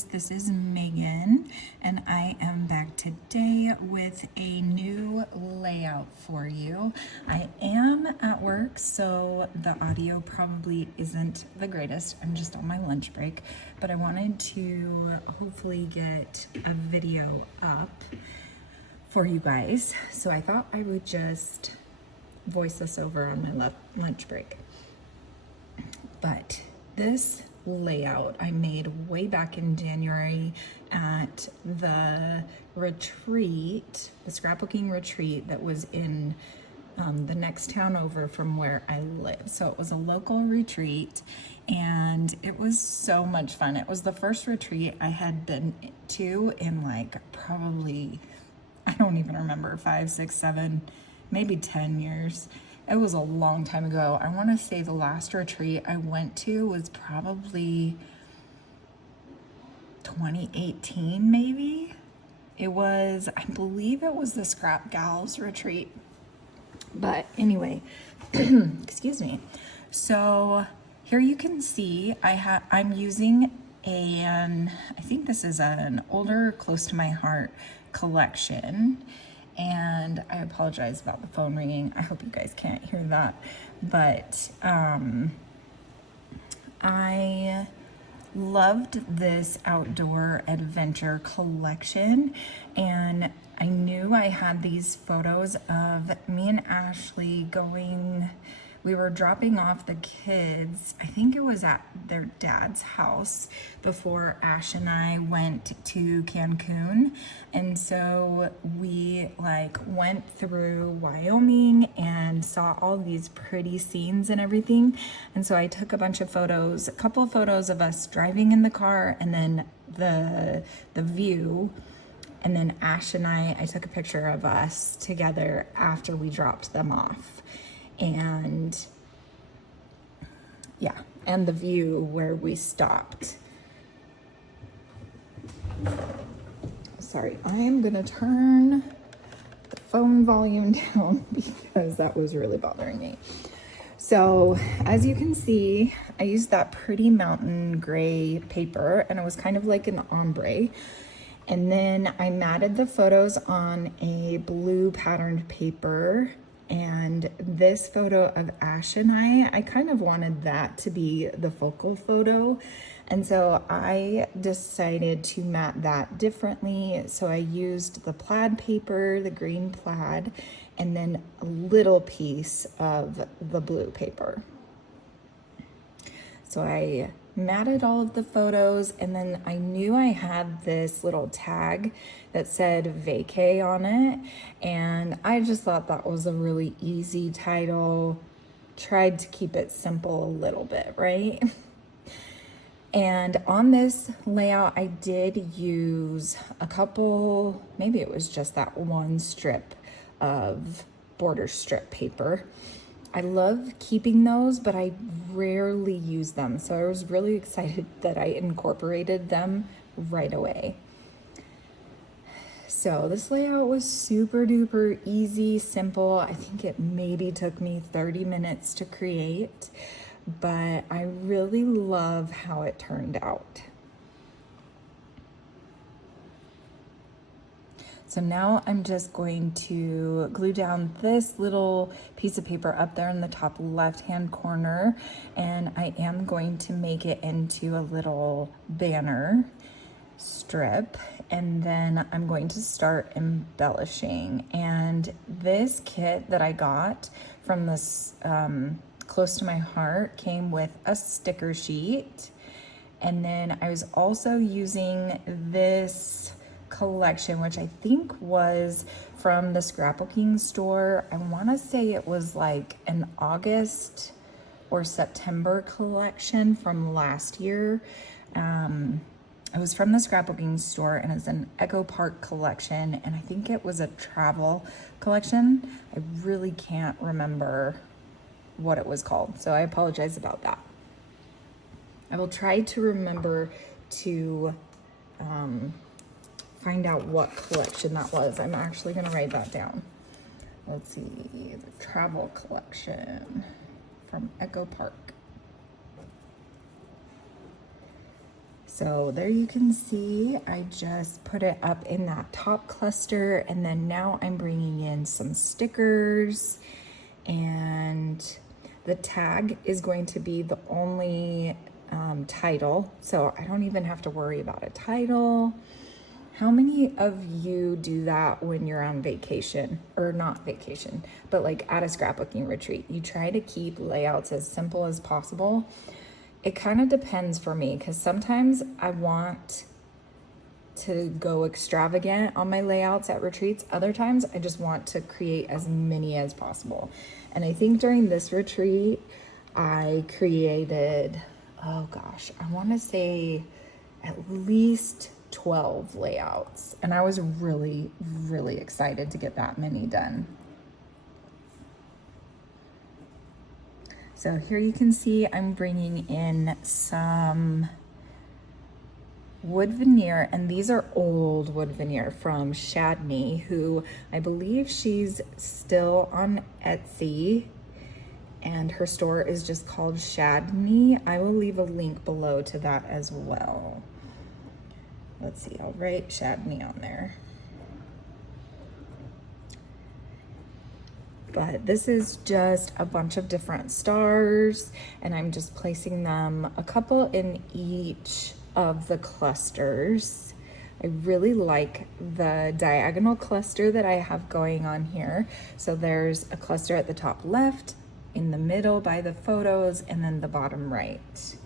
guys, this is Megan and I am back today with a new layout for you. I am at work, so the audio probably isn't the greatest. I'm just on my lunch break, but I wanted to hopefully get a video up for you guys. So I thought I would just voice this over on my lunch break. But this layout I made way back in January at the retreat, the scrapbooking retreat that was in the next town over from where I live. So it was a local retreat and it was so much fun. It was the first retreat I had been to in like probably, I don't even remember, 5, 6, 7, maybe 10 years. It was a long time ago. I want to say the last retreat I went to was probably 2018, maybe. It was, I believe it was the Scrap Gals retreat. But anyway, excuse me. So here you can see I'm using I think this is an older, close to my heart collection. And I apologize about the phone ringing. I hope you guys can't hear that. But I loved this outdoor adventure collection. And I knew I had these photos of me and Ashley going, we were dropping off the kids, I think it was at their dad's house before Ash and I went to Cancun. And so we went through Wyoming and saw all these pretty scenes and everything. And so I took a bunch of photos, a couple of photos of us driving in the car and then the view. And then Ash and I took a picture of us together after we dropped them off. And yeah, and the view where we stopped. Sorry, I am gonna turn the phone volume down because that was really bothering me. So as you can see, I used that pretty mountain gray paper and it was kind of like an ombre. And then I matted the photos on a blue patterned paper. And this photo of Ash and I kind of wanted that to be the focal photo. And so I decided to mat that differently. So I used the plaid paper, the green plaid, and then a little piece of the blue paper. So I matted all of the photos, and then I knew I had this little tag that said Vacay on it, and I just thought that was a really easy title. Tried to keep it simple a little bit, right? And on this layout, I did use a couple, maybe it was just that one strip of border strip paper. I love keeping those, but I rarely use them. So I was really excited that I incorporated them right away. So this layout was super duper easy, simple. I think it maybe took me 30 minutes to create, but I really love how it turned out. So now I'm just going to glue down this little piece of paper up there in the top left-hand corner, and I am going to make it into a little banner strip, and then I'm going to start embellishing. And this kit that I got from this Close to My Heart came with a sticker sheet, and then I was also using this collection, which I think was from the scrapbooking store. I want to say it was like an August or September collection from last year. It was from the scrapbooking store and it's an Echo Park collection, and I think it was a travel collection. I really can't remember what it was called, so I apologize about that. I will try to remember to find out what collection that was. I'm actually gonna write that down. Let's see, the travel collection from Echo Park. So there you can see, I just put it up in that top cluster, and then now I'm bringing in some stickers, and the tag is going to be the only title. So I don't even have to worry about a title. How many of you do that when you're on vacation, or not vacation, but like at a scrapbooking retreat? You try to keep layouts as simple as possible. It kind of depends for me, because sometimes I want to go extravagant on my layouts at retreats. Other times I just want to create as many as possible. And I think during this retreat, I created, oh gosh, I want to say at least 12 layouts. And I was really, really excited to get that many done. So here you can see I'm bringing in some wood veneer, and these are old wood veneer from Shadney, who I believe she's still on Etsy, and her store is just called Shadney. I will leave a link below to that as well. Let's see, I'll write Shadney on there. But this is just a bunch of different stars, and I'm just placing them, a couple in each of the clusters. I really like the diagonal cluster that I have going on here. So there's a cluster at the top left, in the middle by the photos, and then the bottom right.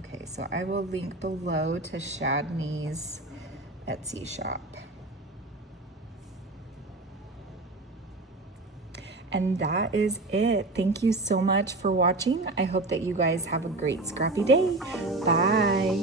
Okay, so I will link below to Shadney's Etsy shop. And that is it. Thank you so much for watching. I hope that you guys have a great scrappy day. Bye.